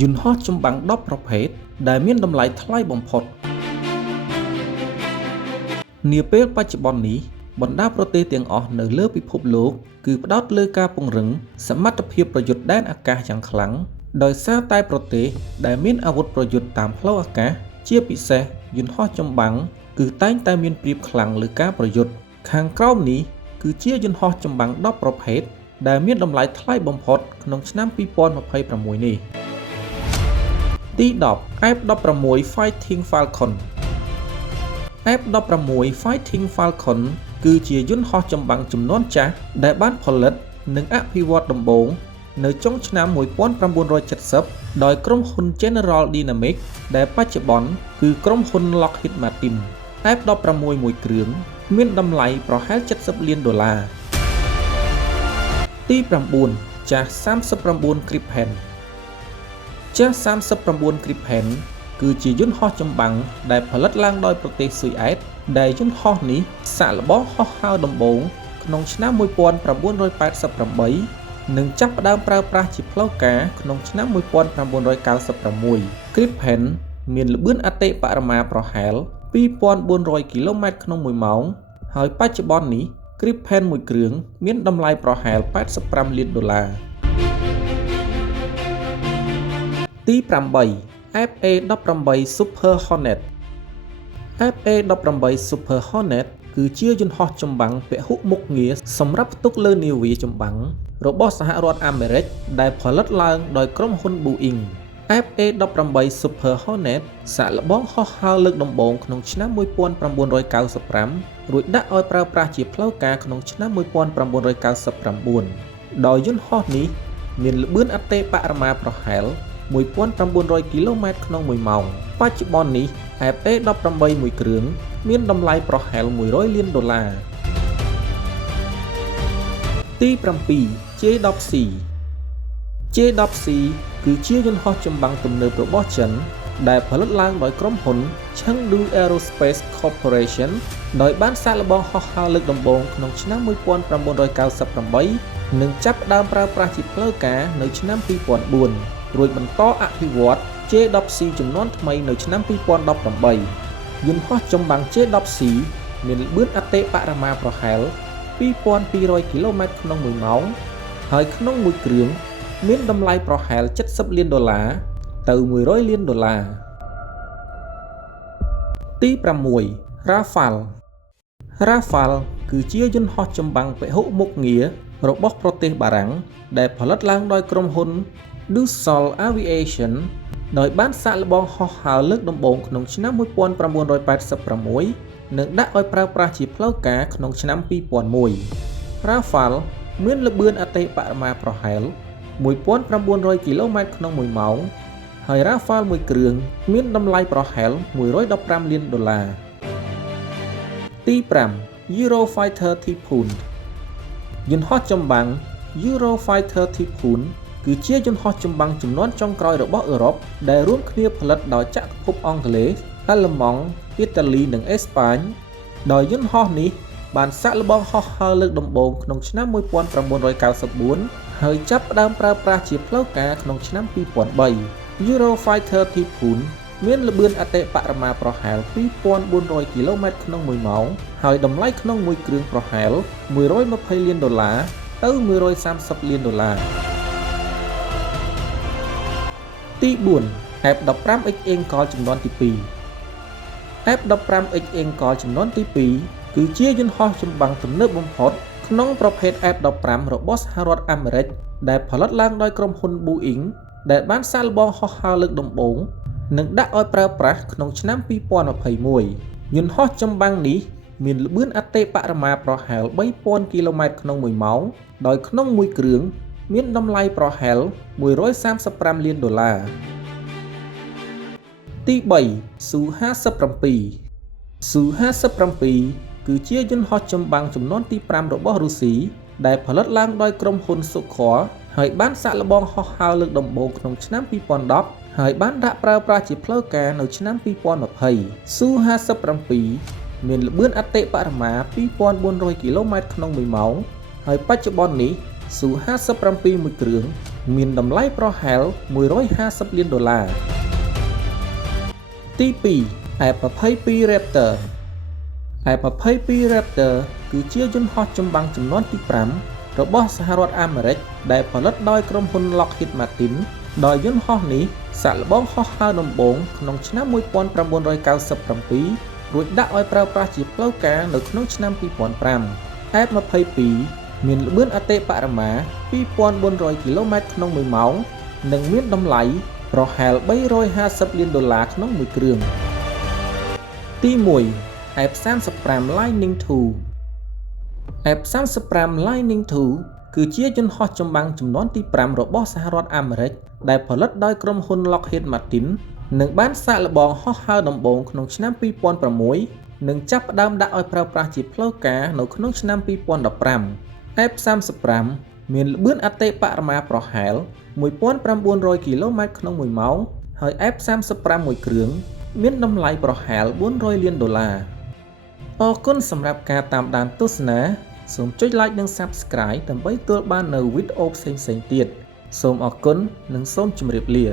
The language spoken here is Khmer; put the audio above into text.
យន្តហោះចម្បាំង10ប្រភេទដែលមានតម្លៃថ្លៃបំផុតនាពេលបច្ចុប្បន្ននេះបណ្ដាប្រទេសទាំងអស់នៅលើពិភពលោកគឺផ្ដោតលើការពង្រឹងសមត្ថភាពប្រយុទ្ធដែនអាកាសយ៉ាងខ្លាំងដោយសារតែប្រទេសដែលមានអាវុធប្រយុទ្ធតាមផ្លូវអាកាសជាពិសេសយន្តហោះចម្បាំងគឺតែងតែមានប្រៀបខ្លាំងលើការប្រយុទ្ធខាងក្រោមនេះគឺជាយន្តហោះចម្បាំង10ប្រភេទដែលមានតម្លៃថ្លៃបំផុតក្នុងឆ្នាំ2026នេះទី10 F-16 Fighting Falcon F-16 Fighting Falcon គឺជាយន្តហោះចម្បាំងជំនាន់ចាស់ដែលបានផលិតនិងអភិវឌ្ឍដំបូងនៅចុងឆ្នាំ1970ដោយក្រុមហ៊ុន General Dynamics ដែលបច្ចុប្បន្នគឺក្រុមហ៊ុន Lockheed Martin F-16 មួយគ្រឿងមានតម្លៃប្រហែល$70 លានទី9 ចាស់39 Gripen ចាស់39 Gripen គឺជាយន្តហោះចម្បាំងដែលផលិតឡើងដោយប្រទេសស៊ុយអែតដែលយន្តហោះនេះសាកល្បងហោះហើរដំបូងក្នុងឆ្នាំ1988និងចាប់ផ្ដើមប្រើប្រាស់ជាផ្លូវការក្នុងឆ្នាំ1996 Gripen មានល្បឿនអតិបរមាប្រហែល2400 គីឡូម៉ែត្រក្នុង1ម៉ោងហើយបច្ចុប្បន្ននេះ Gripen មួយគ្រឿងមានតម្លៃប្រហែល$85 លានទី8 FA-18 Super Hornet FA-18 Super Hornet គឺជាយន្តហោះចម្បាំងពហុមុខងារសម្រាប់ផ្ទុកលើនាវាចម្បាំងរបស់សហរដ្ឋអាមេរិកដែលផលិតឡើងដោយក្រុមហ៊ុន Boeing FA-18 Super Hornet សាកល្បងហោះហើរលើកដំបូងក្នុងឆ្នាំ1995រួចដាក់ឲ្យប្រើប្រាស់ជាផ្លូវការក្នុងឆ្នាំ1999ដោយយន្តហោះនេះមានល្បឿនអតិបរមាប្រហែល1900 គីឡូម៉ែត្រក្នុង1ម៉ោងបច្ចុប្បន្ននេះ FA-18 មួយគ្រឿងមានតម្លៃប្រហែល$100 លានទី7 J-10C J-10C គឺជាយន្តហោះចម្បាំងទំនើបរបស់ចិនដែលផលិតឡើងដោយក្រុមហ៊ុន Chengdu Aerospace Corporation ដោយបានសាកល្បងហោះហើរលើកដំបូងក្នុងឆ្នាំ1998និងចាប់ផ្ដើមប្រើប្រាស់ជាផ្លូវការនៅឆ្នាំ2004រួចបន្តអភិវឌ្ឍ J-10C ចំនួនថ្មីនៅឆ្នាំ2018យន្តហោះចម្បាំង J-10C មានល្បឿនអតិបរមាប្រហែល2200 គីឡូម៉ែត្រក្នុង1ម៉ោងហើយក្នុងមួយគ្រឿងមានតម្លៃប្រហែល$70 លានទៅ$100 លានទី6 Rafale គឺជាយន្តហោះចម្បាំងពហុមុខងាររបស់ប្រទេសបារាំងដែលផលិតឡើងដោយក្រុមហ៊ុន Dassault Aviation ដោយបានសាកល្បងហោះហើរលើកដំបូងក្នុងឆ្នាំ1986និងដាក់ឲ្យប្រើប្រាស់ជាផ្លូវការក្នុងឆ្នាំ2001 Rafale មានល្បឿនអតិបរមាប្រហែល1900 គីឡូម៉ែត្រក្នុង1ម៉ោងហើយ Rafale មួយគ្រឿងមានតម្លៃប្រហែល$115 លានទី5 Eurofighter Typhoon យន្តហោះចម្បាំង Eurofighter Typhoon គឺជាយន្តហោះចម្បាំងជំនាន់ចុងក្រោយរបស់អឺរ៉ុបដែលរួមគ្នាផលិតដោយចក្រភពអង់គ្លេស អាល្លឺម៉ង់ អ៊ីតាលីនិងអេស្ប៉ាញដោយយន្តហោះនេះបានសាកល្បងហោះហើរលើកដំបូងក្នុងឆ្នាំ1994ហើយចាប់ផ្ដើមប្រើប្រាស់ជាផ្លូវការក្នុងឆ្នាំ2003 Eurofighter Typhoon មានល្បឿនអតិបរមាប្រហែល2400 គីឡូម៉ែត្រក្នុង1ម៉ោងហើយតម្លៃក្នុងមួយគ្រឿងប្រហែល$120 លានទៅ$130 លានទី4 F-15X Eagle ចំនួនទី2 F-15X Eagle ចំនួនទី2គឺជាយន្តហោះចម្បាំងទំនើបបំផុតក្នុងប្រភេទ F-15 របស់សហរដ្ឋអាមេរិកដែលផលិតឡើងដោយក្រុមហ៊ុន Boeing ដែលបានសាកល្បងហោះហើរលើកដំបូងនិងដាក់ឲ្យប្រើប្រាស់ក្នុងឆ្នាំ2021យន្តហោះចម្បាំងនេះមានល្បឿនអតិបរមាប្រហែល3000 គីឡូម៉ែត្រក្នុង1ម៉ោងដោយក្នុងមួយគ្រឿងមានតម្លៃប្រហែល$135 លានទី3 Su-57 Su-57 គឺជាយន្តហោះចម្បាំងចំនួនទី5របស់រុស្ស៊ីដែលផលិតឡើងដោយក្រុមហ៊ុន Sukhoi ហើយបានសាកល្បងហោះហើរលើកដំបូងក្នុងឆ្នាំ2010ហើយបានដាក់ប្រើប្រាស់ជាផ្លូវការនៅឆ្នាំ2020 Su-57 មានល្បឿនអតិបរមា2400 គីឡូម៉ែត្រក្នុង1ម៉ោងហើយបច្ចុប្បន្ននេះ Su-57 មួយគ្រឿង មានតម្លៃប្រហែល$150 លាន ទី 2 F-22 Raptor F-22 Raptor គឺជាយន្តហោះចម្បាំងចំនួនទី 5 របស់សហរដ្ឋអាមេរិកដែលផលិតដោយក្រុមហ៊ុន Lockheed Martin ដោយយន្តហោះនេះសាកល្បងហោះហើរដំបូងក្នុងឆ្នាំ 1997 រួចដាក់ឲ្យប្រើប្រាស់ជាផ្លូវការនៅក្នុងឆ្នាំ 2005 F-22 មានល្បឿនអតិបរមា 2,400 គីឡូម៉ែត្រក្នុង1ម៉ោង និងមានតម្លៃប្រហែល$350 លានក្នុងមួយគ្រឿង ទី 1 F-35 Lightning II F-35 Lightning II គឺជាយន្តហោះចម្បាំងចំនួនទី 5 របស់សហរដ្ឋអាមេរិកដែលផលិតដោយក្រុមហ៊ុន Lockheed Martin និងបានសាកល្បងហោះហើរដំបូងក្នុងឆ្នាំ 2006 និងចាប់ផ្ដើមដាក់ឲ្យប្រើប្រាស់ជាផ្លូវការនៅក្នុងឆ្នាំ 2015 F-35 មានល្បឿនអតិបរមាប្រហែល 1,900 គីឡូម៉ែត្រក្នុង1ម៉ោង ហើយ F-35 មួយគ្រឿងមានតម្លៃប្រហែល$400 លាន អរគុណសម្រាប់ការតាមដានទស្សនាសូមចុច like និង Subscribe ដើម្បីទទួលបាននូវវីដេអូផ្សេងៗទៀតសូមអរគុណនិងសូមជម្រាបលា